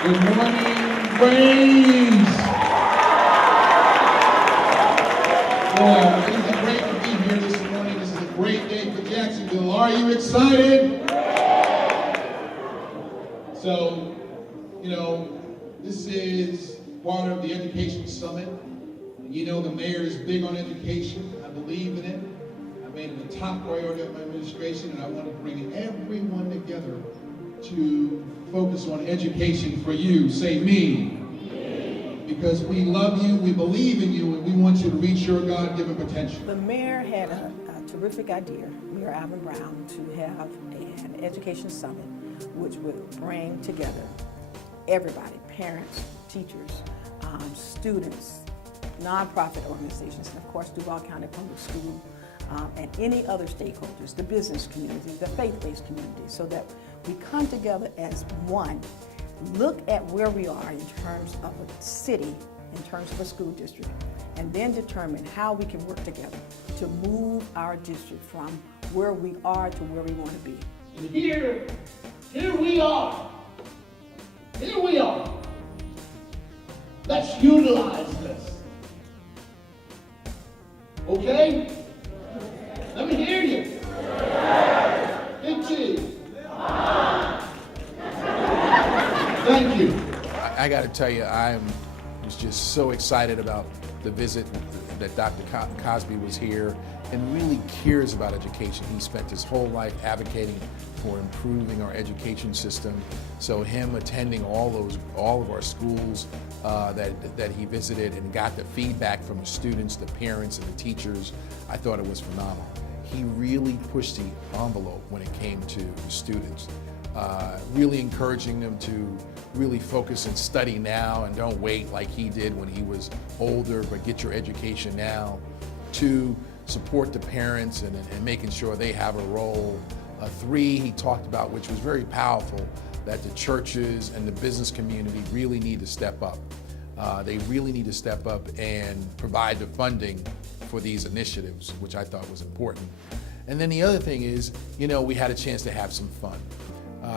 Good morning, Praise. Well, it is great to be here this morning. This is a great day for Jacksonville. Are you excited? So, this is part of the Education Summit. You know the mayor is big on education. I believe in it. I made it a top priority of my administration, and I want to bring everyone together to focus on education for you. Say me. Because we love you, we believe in you, and we want you to reach your God-given potential. The mayor had a terrific idea, Mayor Alvin Brown, to have an education summit which would bring together everybody, parents, teachers, students, nonprofit organizations, and of course Duval County Public School, and any other stakeholders, the business community, the faith-based community, so that we come together as one, look at where we are in terms of a city, in terms of a school district, and then determine how we can work together to move our district from where we are to where we want to be. And here we are. Here we are. Let's utilize this. Okay? Let me hear you. Big G. Thank you. I got to tell you, I was just so excited about the visit that Dr. Cosby was here and really cares about education. He spent his whole life advocating for improving our education system. So him attending all of our schools that he visited and got the feedback from the students, the parents, and the teachers, I thought it was phenomenal. He really pushed the envelope when it came to the students, really encouraging them to really focus and study now and don't wait like he did when he was older, but get your education now. To support the parents and making sure they have a role. 3, he talked about, which was very powerful, that the churches and the business community really need to step up. They really need to step up and provide the funding for these initiatives, which I thought was important. And then the other thing is, we had a chance to have some fun.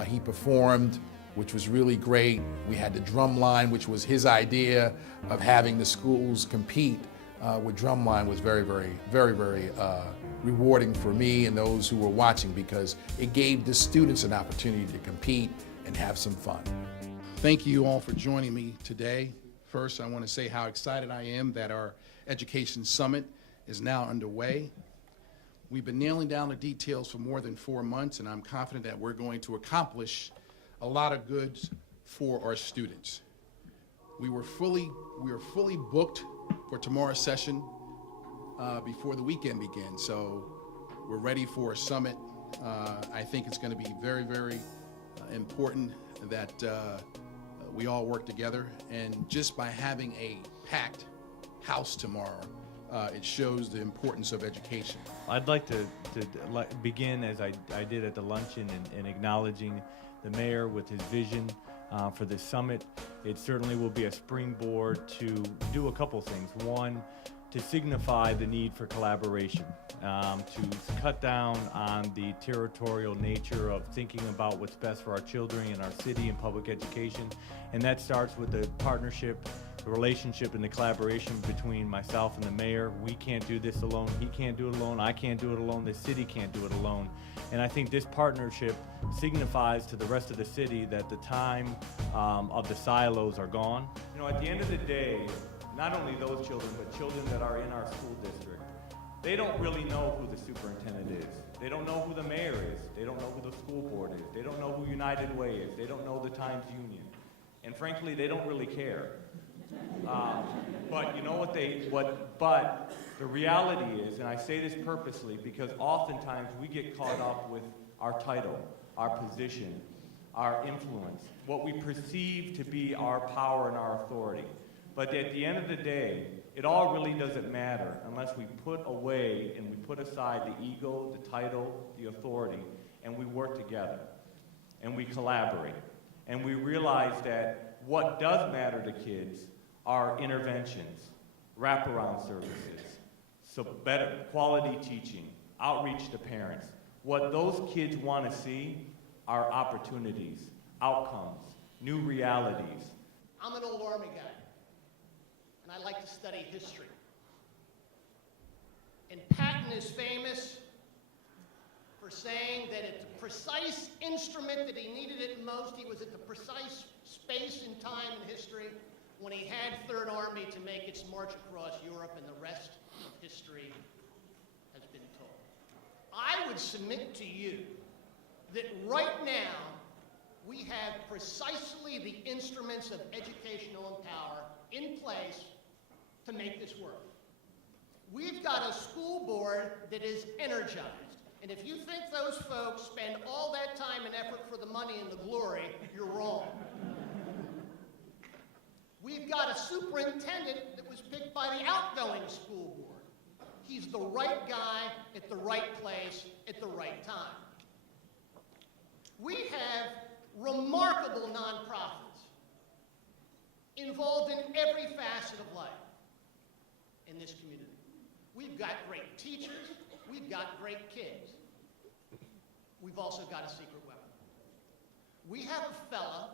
He performed, which was really great. We had the drum line, which was his idea of having the schools compete with drumline, was very, very, very, very rewarding for me and those who were watching, because it gave the students an opportunity to compete and have some fun. Thank you all for joining me today. First, I want to say how excited I am that our Education Summit is now underway. We've been nailing down the details for more than 4 months, and I'm confident that we're going to accomplish a lot of good for our students. We are fully booked for tomorrow's session before the weekend begins, so we're ready for a summit. I think it's going to be very, very important that we all work together, and just by having a packed house tomorrow, it shows the importance of education. I'd like to begin, as I did at the luncheon, in acknowledging the mayor with his vision for this summit. It certainly will be a springboard to do a couple things. One, to signify the need for collaboration, to cut down on the territorial nature of thinking about what's best for our children in our city and public education. And that starts with the partnership, the relationship, and the collaboration between myself and the mayor. We can't do this alone. He can't do it alone. I can't do it alone. The city can't do it alone. And I think this partnership signifies to the rest of the city that the time of the silos are gone. At the end of the day, not only those children, but children that are in our school district, they don't really know who the superintendent is. They don't know who the mayor is. They don't know who the school board is. They don't know who United Way is. They don't know the Times Union. And frankly, they don't really care. But you know but the reality is, and I say this purposely, because oftentimes we get caught up with our title, our position, our influence, what we perceive to be our power and our authority. But at the end of the day, it all really doesn't matter unless we put away and we put aside the ego, the title, the authority, and we work together, and we collaborate, and we realize that what does matter to kids are interventions, wraparound services, so better quality teaching, outreach to parents. What those kids want to see are opportunities, outcomes, new realities. I'm an old Army guy, and I like to study history. And Patton is famous for saying that at the precise instrument that he needed it most, he was at the precise space and time in history when he had Third Army to make its march across Europe, and the rest of history has been told. I would submit to you that right now we have precisely the instruments of educational empower in place to make this work. We've got a school board that is energized. And if you think those folks spend all that time and effort for the money and the glory, you're wrong. We've got a superintendent that was picked by the outgoing school board. He's the right guy at the right place at the right time. We have remarkable nonprofits involved in every facet of life in this community. We've got great teachers, we've got great kids. We've also got a secret weapon. We have a fella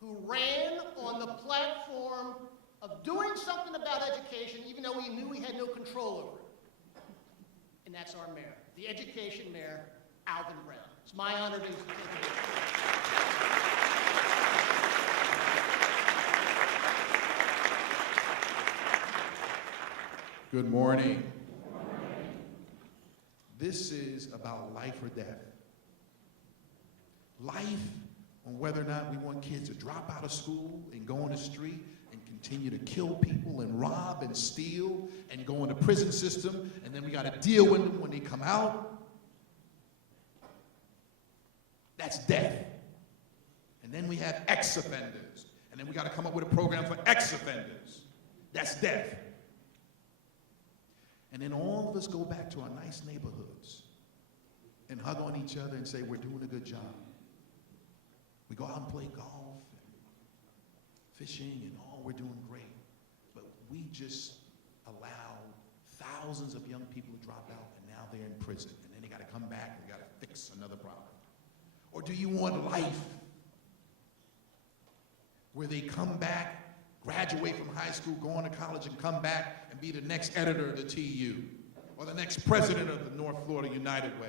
who ran on the platform of doing something about education even though he knew he had no control over it. And that's our mayor, the education mayor, Alvin Brown. It's my honor to introduce him. Good morning. This is about life or death. Life on whether or not we want kids to drop out of school and go on the street and continue to kill people and rob and steal and go in the prison system, and then we got to deal with them when they come out. That's death. And then we have ex-offenders, and then we got to come up with a program for ex-offenders. That's death. And then all of us go back to our nice neighborhoods and hug on each other and say, we're doing a good job. We go out and play golf and fishing and all, we're doing great. But we just allow thousands of young people to drop out, and now they're in prison. And then they got to come back and they got to fix another problem. Or do you want life where they come back, graduate from high school, go on to college, and come back and be the next editor of the TU, or the next president of the North Florida United Way,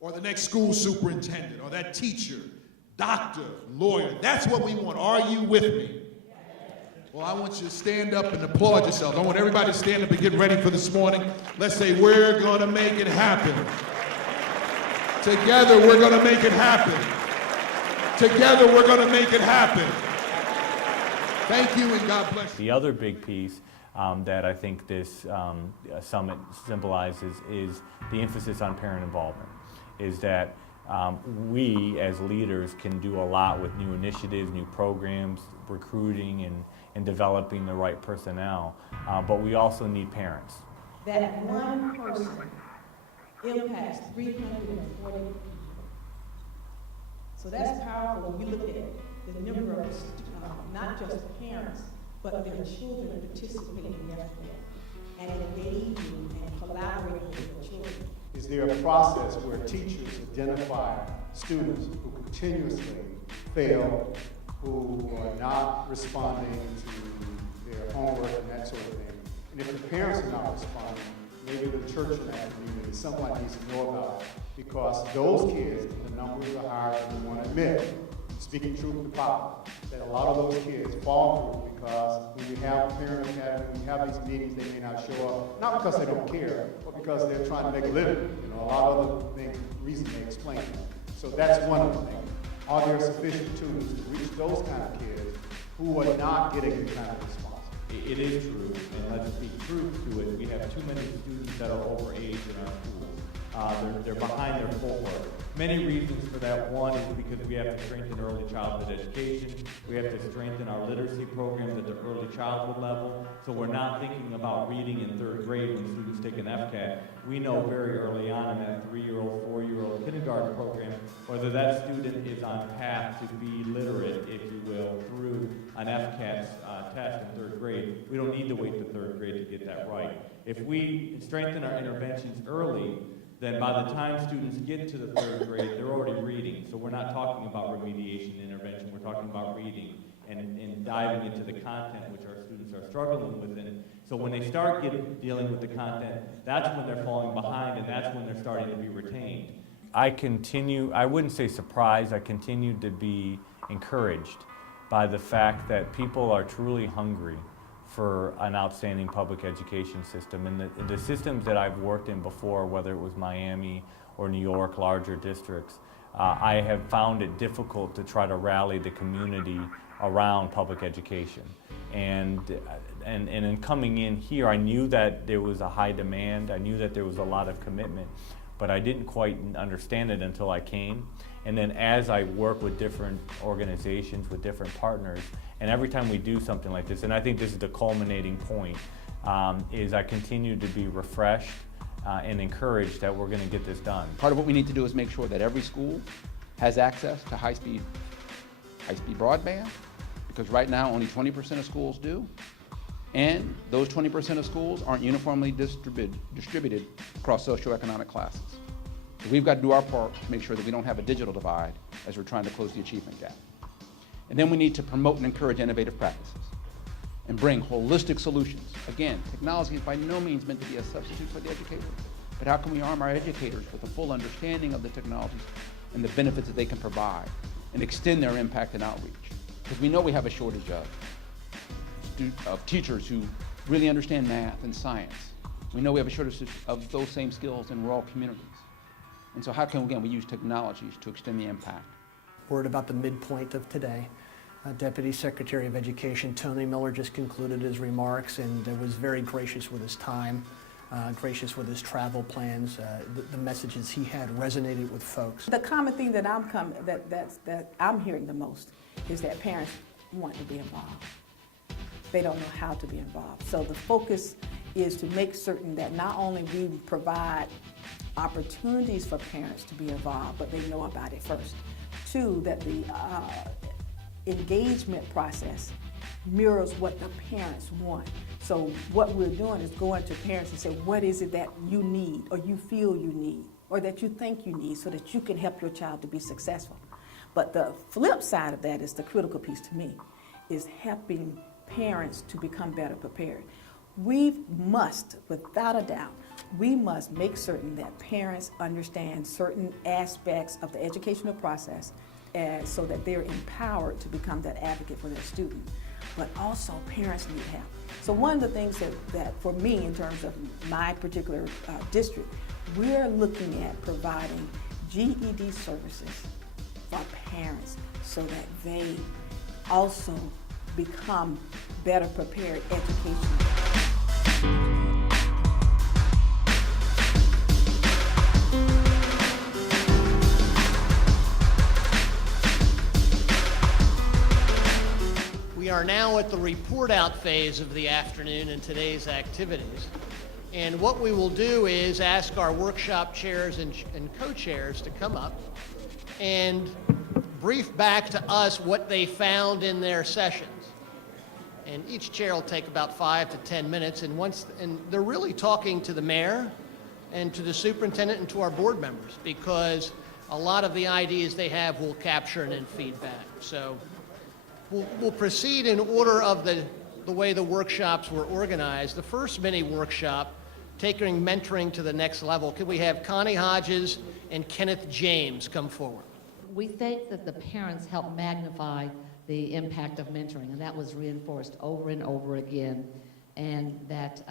or the next school superintendent, or that teacher, doctor, lawyer? That's what we want. Are you with me? Well, I want you to stand up and applaud yourself. I want everybody to stand up and get ready for this morning. Let's say, we're going to make it happen. Together, we're going to make it happen. Together, we're going to make it happen. Thank you, and God bless you. The other big piece that I think this summit symbolizes is the emphasis on parent involvement. Is that we as leaders can do a lot with new initiatives, new programs, recruiting and developing the right personnel, but we also need parents. That one person impacts 340 people. So that's powerful when we look at the number of not just parents, but their children participating in that and engaging and collaborating with their children. Is there a process where teachers identify students who continuously fail, who are not responding to their homework and that sort of thing? And if the parents are not responding, maybe the church in that community, someone needs to know about it, because those kids, the numbers are higher than we want to admit. Speaking truth to power, that a lot of those kids fall through because when you have parent academy, when you have these meetings, they may not show up, not because they don't care, but because they're trying to make a living. You know, a lot of other things, reasons they explain that. So that's one of the things. Are there sufficient tools to reach those kind of kids who are not getting the kind of response? It is true, and let's be true to it. We have too many students that are overage in our schools. They're behind their cohort. Many reasons for that. One is because we have to strengthen early childhood education. We have to strengthen our literacy programs at the early childhood level. So we're not thinking about reading in third grade when students take an FCAT. We know very early on in that 3-year-old, 4-year-old kindergarten program whether that student is on path to be literate, if you will, through an FCAT test in third grade. We don't need to wait to third grade to get that right. If we strengthen our interventions early, then by the time students get to the 3rd grade, they're already reading. So we're not talking about remediation intervention, we're talking about reading and diving into the content which our students are struggling with. And so when they start dealing with the content, that's when they're falling behind, and that's when they're starting to be retained. I wouldn't say surprised, I continue to be encouraged by the fact that people are truly hungry for an outstanding public education system. And the systems that I've worked in before, whether it was Miami or New York, larger districts, I have found it difficult to try to rally the community around public education. And in coming in here, I knew that there was a high demand, I knew that there was a lot of commitment, but I didn't quite understand it until I came. And then as I work with different organizations, with different partners, and every time we do something like this, and I think this is the culminating point, is I continue to be refreshed and encouraged that we're going to get this done. Part of what we need to do is make sure that every school has access to high-speed broadband, because right now only 20% of schools do, and those 20% of schools aren't uniformly distributed across socioeconomic classes. So we've got to do our part to make sure that we don't have a digital divide as we're trying to close the achievement gap. And then we need to promote and encourage innovative practices and bring holistic solutions. Again, technology is by no means meant to be a substitute for the educator, but how can we arm our educators with a full understanding of the technologies and the benefits that they can provide and extend their impact and outreach? Because we know we have a shortage of teachers who really understand math and science. We know we have a shortage of those same skills in rural communities. And so how can, again, we use technologies to extend the impact? We're at about the midpoint of today. Deputy Secretary of Education Tony Miller just concluded his remarks and was very gracious with his time, gracious with his travel plans. The messages he had resonated with folks. The common thing that I'm hearing the most is that parents want to be involved. They don't know how to be involved. So the focus is to make certain that not only we provide opportunities for parents to be involved, but they know about it first. 2, that the engagement process mirrors what the parents want. So what we're doing is going to parents and say, what is it that you need, or you feel you need, or that you think you need, so that you can help your child to be successful. But the flip side of that is the critical piece to me, is helping parents to become better prepared. We must, without a doubt, we must make certain that parents understand certain aspects of the educational process so that they're empowered to become that advocate for their student. But also parents need help. So one of the things that for me, in terms of my particular district, we're looking at providing GED services for parents so that they also become better prepared educationally. We are now at the report out phase of the afternoon in today's activities. And what we will do is ask our workshop chairs and co-chairs to come up and brief back to us what they found in their sessions. And each chair will take about 5 to 10 minutes. And they're really talking to the mayor and to the superintendent and to our board members, because a lot of the ideas they have will capture and then feedback. So we'll proceed in order of the way the workshops were organized. The first mini workshop, taking mentoring to the next level. Could we have Connie Hodges and Kenneth James come forward? We think that the parents help magnify the impact of mentoring, and that was reinforced over and over again, and that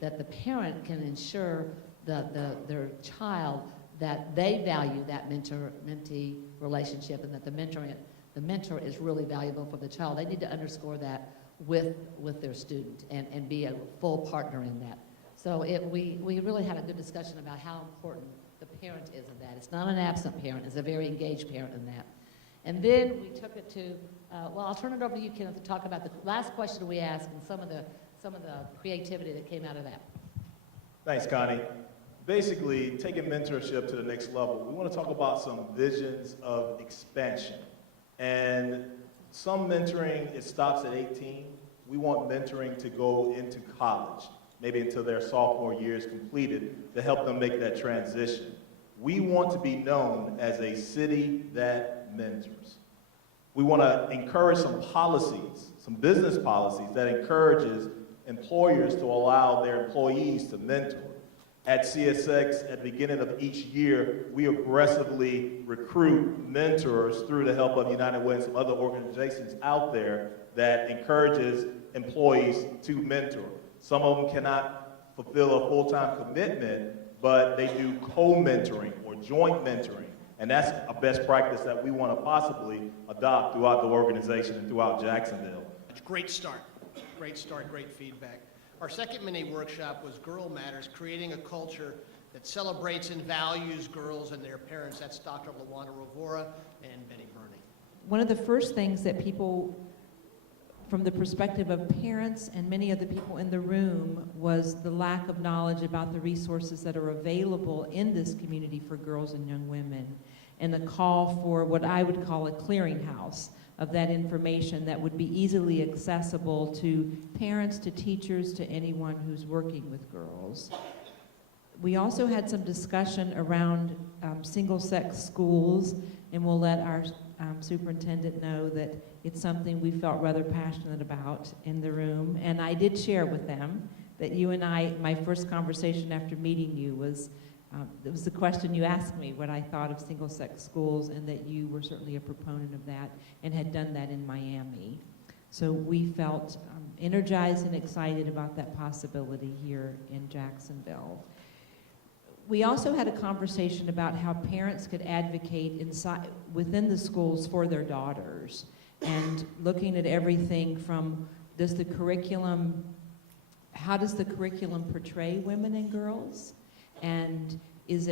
the parent can ensure their child that they value that mentor-mentee relationship, and that the mentor is really valuable for the child. They need to underscore that with their student and be a full partner in that. So we really had a good discussion about how important the parent is in that. It's not an absent parent, it's a very engaged parent in that. And then we took it to, well, I'll turn it over to you, Kenneth, to talk about the last question we asked and some of the creativity that came out of that. Thanks, Connie. Basically, taking mentorship to the next level, we want to talk about some visions of expansion. And some mentoring, it stops at 18. We want mentoring to go into college. maybe until their sophomore year is completed, to help them make that transition. We want to be known as a city that mentors. We want to encourage some policies, some business policies that encourages employers to allow their employees to mentor. At CSX, at the beginning of each year, we aggressively recruit mentors through the help of United Way and some other organizations out there that encourages employees to mentor. Some of them cannot fulfill a full-time commitment, but they do co-mentoring or joint mentoring. And that's a best practice that we want to possibly adopt throughout the organization and throughout Jacksonville. Great start, great feedback. Our second mini workshop was Girl Matters, creating a culture that celebrates and values girls and their parents. That's Dr. LaWanda Rovora and Benny Burney. One of the first things that people, from the perspective of parents and many of the people in the room, was the lack of knowledge about the resources that are available in this community for girls and young women, and the call for what I would call a clearinghouse of that information that would be easily accessible to parents, to teachers, to anyone who's working with girls. We also had some discussion around single-sex schools, and we'll let our superintendent know that it's something we felt rather passionate about in the room. And I did share with them that you and I, my first conversation after meeting you was, it was the question you asked me, what I thought of single-sex schools, and that you were certainly a proponent of that and had done that in Miami. So we felt energized and excited about that possibility here in Jacksonville. We also had a conversation about how parents could advocate within the schools for their daughters, and looking at everything from how does the curriculum portray women and girls, and is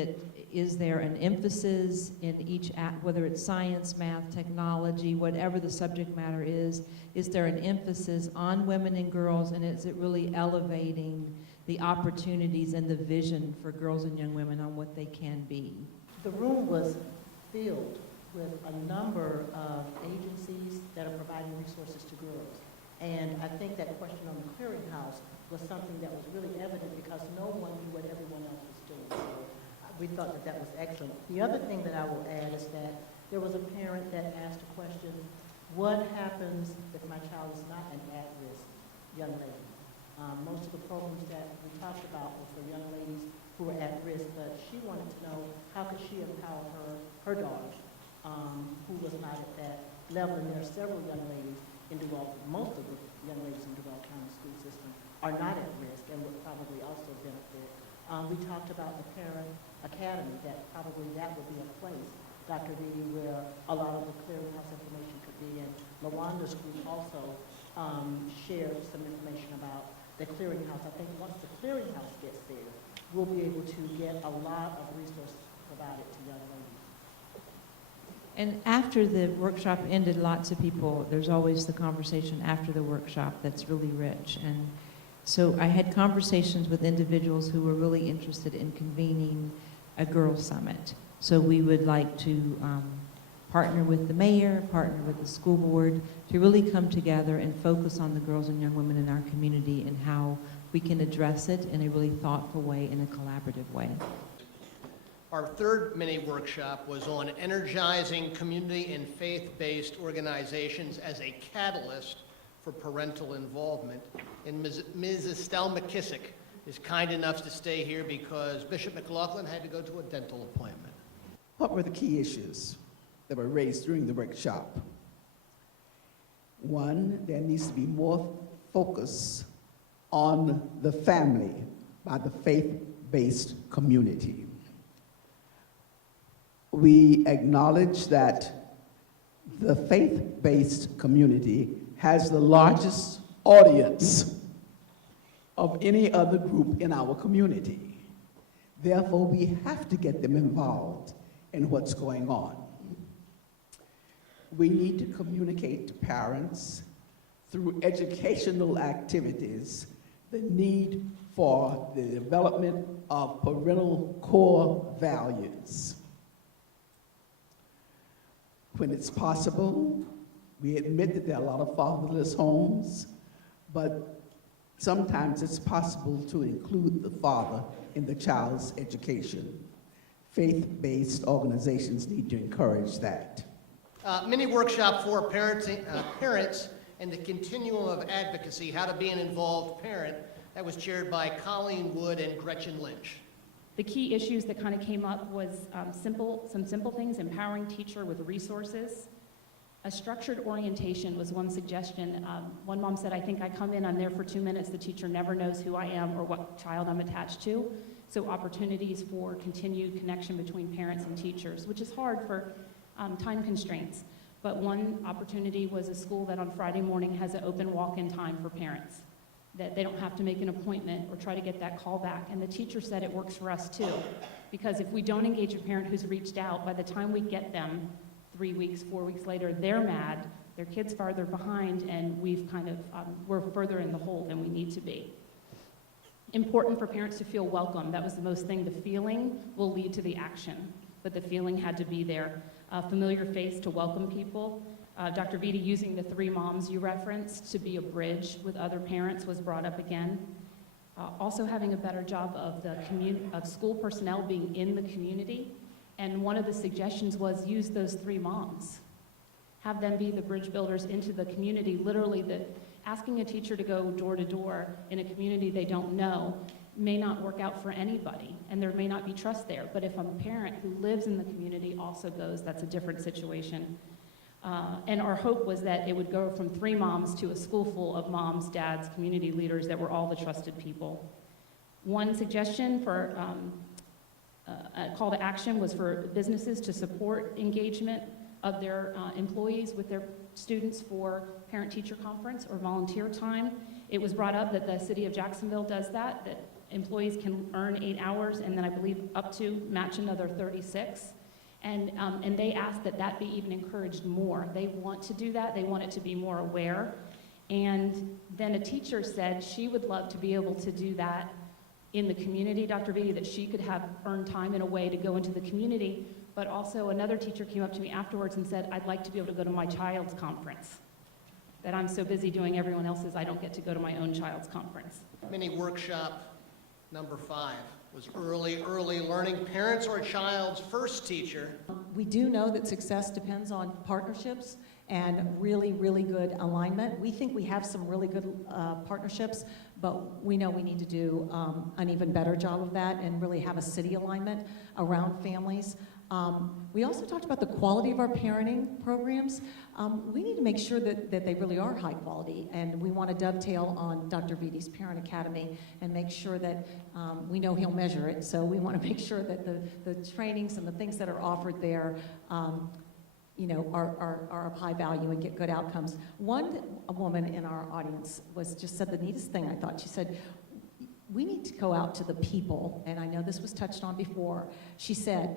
there an emphasis in each, whether it's science, math, technology, whatever the subject matter is there an emphasis on women and girls, and is it really elevating the opportunities and the vision for girls and young women on what they can be? The room was filled with a number of agencies that are providing resources to girls. And I think that question on the clearinghouse was something that was really evident because no one knew what everyone else was doing. So we thought that that was excellent. The other thing that I will add is that there was a parent that asked a question, what happens if my child is not an at-risk young lady? Most of the programs that we talked about were for young ladies who were at risk, but she wanted to know how could she empower her daughter who was not at that level. And there are several young ladies in Duval, most of the young ladies in Duval County school system are not at risk and would probably also benefit. We talked about the Parent Academy, that probably that would be a place, Dr. Dee, where a lot of the clearinghouse information could be. And LaWanda's group also shared some information about the clearinghouse. I think once the clearinghouse gets there, we'll be able to get a lot of resources provided to young ladies. And after the workshop ended, lots of people, there's always the conversation after the workshop that's really rich. And so I had conversations with individuals who were really interested in convening a girls' summit. So we would like to partner with the mayor, partner with the school board to really come together and focus on the girls and young women in our community and how we can address it in a really thoughtful way, in a collaborative way. Our third mini workshop was on energizing community and faith-based organizations as a catalyst for parental involvement. And Ms. Estelle McKissick is kind enough to stay here because Bishop McLaughlin had to go to a dental appointment. What were the key issues that were raised during the workshop? One, there needs to be more focus on the family by the faith-based community. We acknowledge that the faith-based community has the largest audience of any other group in our community. Therefore, we have to get them involved in what's going on. We need to communicate to parents through educational activities the need for the development of parental core values. When it's possible, we admit that there are a lot of fatherless homes, but Sometimes it's possible to include the father in the child's education. Faith-based organizations need to encourage that. Mini workshop for parents and the continuum of advocacy, how to be an involved parent. That was chaired by Colleen Wood and Gretchen Lynch. The key issues that kind of came up was some simple things, empowering teacher with resources. A structured orientation was one suggestion. One mom said, I think I come in, I'm there for 2 minutes, the teacher never knows who I am or what child I'm attached to. So opportunities for continued connection between parents and teachers, which is hard for time constraints. But one opportunity was a school that on Friday morning has an open walk-in time for parents, that they don't have to make an appointment or try to get that call back. And the teacher said it works for us too, because if we don't engage a parent who's reached out, by the time we get them 3 weeks, 4 weeks later, they're mad, their kid's farther behind, and we've kind of, we're further in the hole than we need to be. Important for parents to feel welcome. That was the most thing. The feeling will lead to the action, but the feeling had to be there. A familiar face to welcome people. Dr. Vitti, using the 3 moms you referenced to be a bridge with other parents was brought up again. Also having a better job of school personnel being in the community. And one of the suggestions was use those 3 moms. Have them be the bridge builders into the community. Literally, asking a teacher to go door to door in a community they don't know may not work out for anybody, and there may not be trust there. But if a parent who lives in the community also goes, that's a different situation. And our hope was that it would go from 3 moms to a school full of moms, dads, community leaders that were all the trusted people. One suggestion for a call to action was for businesses to support engagement of their employees with their students for parent-teacher conference or volunteer time. It was brought up that the city of Jacksonville does that employees can earn 8 hours and then I believe up to match another 36. And they asked that be even encouraged more. They want to do that. They want it to be more aware. And then a teacher said she would love to be able to do that in the community, Dr. Vitti, that she could have earned time in a way to go into the community. But also another teacher came up to me afterwards and said, I'd like to be able to go to my child's conference. That I'm so busy doing everyone else's, I don't get to go to my own child's conference. Mini workshop number 5 was early learning. Parents or a child's first teacher. We do know that success depends on partnerships and really, really good alignment. We think we have some really good partnerships, but we know we need to do an even better job of that and really have a city alignment around families. We also talked about the quality of our parenting programs. We need to make sure that they really are high quality, and we want to dovetail on Dr. Vitti's Parent Academy and make sure that we know he'll measure it, so we want to make sure that the trainings and the things that are offered there are of high value and get good outcomes. A woman in our audience said the neatest thing, I thought. She said, we need to go out to the people, and I know this was touched on before. She said,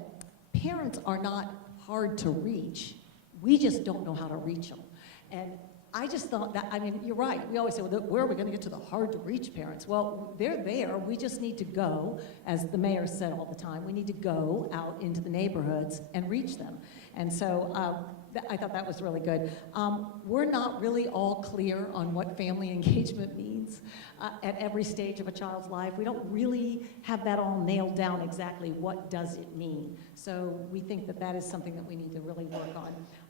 parents are not hard to reach. We just don't know how to reach them. And I just thought that, I mean, you're right. We always say, well, where are we going to get to the hard to reach parents? Well, they're there. We just need to go, as the mayor said all the time, we need to go out into the neighborhoods and reach them. And so I thought that was really good. We're not really all clear on what family engagement means at every stage of a child's life. We don't really have that all nailed down exactly what does it mean. So we think that is something that we need to really work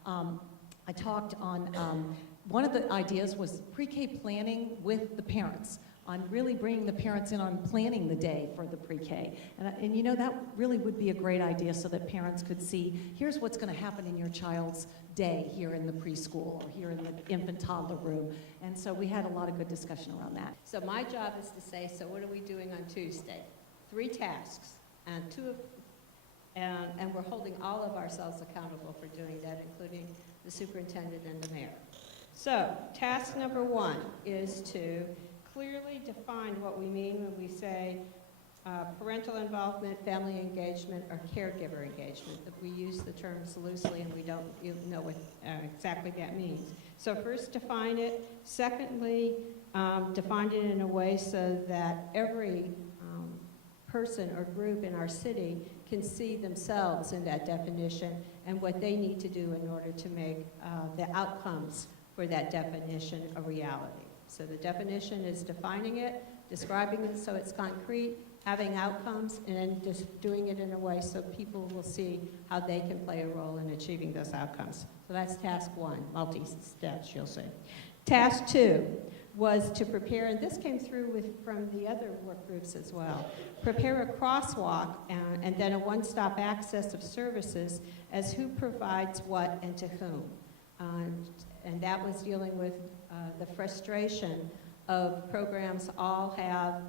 on. I talked on, one of the ideas was pre-K planning with the parents, on really bringing the parents in on planning the day for the pre-K. And you know, that really would be a great idea so that parents could see, here's what's going to happen in your child's day here in the preschool or here in the infant toddler room. And so we had a lot of good discussion around that. So my job is to say, so what are we doing on Tuesday? 3 tasks, and and we're holding all of ourselves accountable for doing that, including the superintendent and the mayor. So task number 1 is to clearly define what we mean when we say parental involvement, family engagement, or caregiver engagement. If we use the terms loosely and we don't know what exactly that means. So first, define it. Secondly, define it in a way so that every person or group in our city can see themselves in that definition and what they need to do in order to make the outcomes for that definition a reality. So the definition is defining it, describing it so it's concrete, having outcomes, and then just doing it in a way so people will see how they can play a role in achieving those outcomes. So that's task one, multi-steps, you'll see. Task two was to prepare, and this came through from the other work groups as well, prepare a crosswalk and then a one-stop access of services as who provides what and to whom. And that was dealing with the frustration of programs all have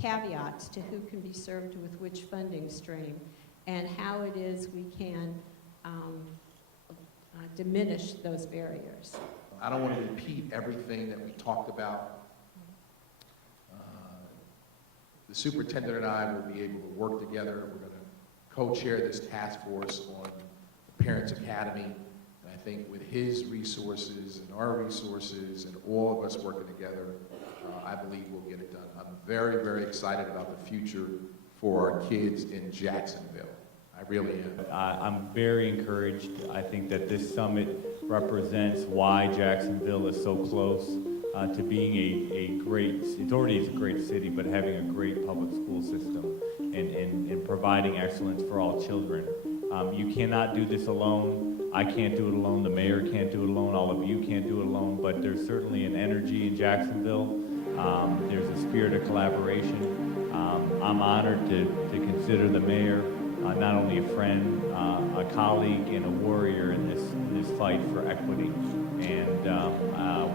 caveats to who can be served with which funding stream, and how it is we can diminish those barriers. I don't want to repeat everything that we talked about. The superintendent and I will be able to work together. We're going to co-chair this task force on the Parents Academy. And I think with his resources and our resources and all of us working together, I believe we'll get it done. I'm very, very excited about the future for our kids in Jacksonville. I really am. I'm very encouraged. I think that this summit represents why Jacksonville is so close to being a great, it already is a great city, but having a great public school system and providing excellence for all children. You cannot do this alone. I can't do it alone. The mayor can't do it alone. All of you can't do it alone, but there's certainly an energy in Jacksonville. There's a spirit of collaboration. I'm honored to consider the mayor not only a friend, a colleague, and a warrior in this fight for equity. And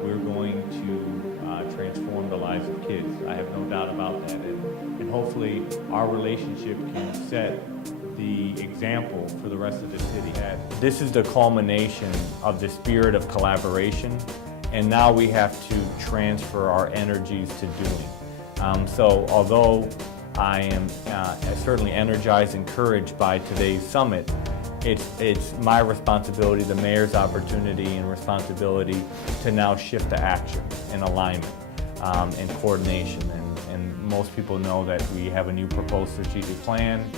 we're going to transform the lives of kids. I have no doubt about that. And hopefully our relationship can set the example for the rest of the city. This is the culmination of the spirit of collaboration, and now we have to transfer our energies to doing. So although I am certainly energized, encouraged by today's summit, it's my responsibility, the mayor's opportunity and responsibility to now shift to action and alignment and coordination. And most people know that we have a new proposed strategic plan,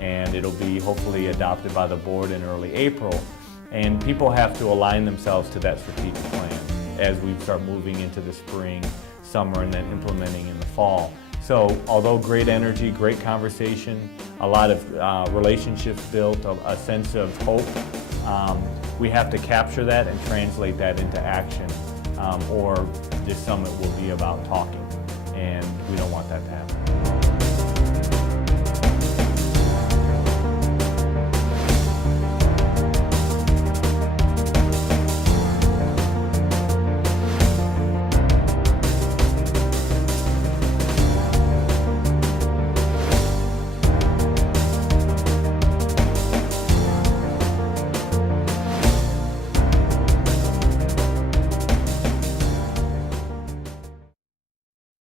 and it'll be hopefully adopted by the board in early April. And people have to align themselves to that strategic plan as we start moving into the spring, summer, and then implementing in the fall. So although great energy, great conversation, a lot of relationships built, a sense of hope, we have to capture that and translate that into action, or this summit will be about talking, and we don't want that to happen.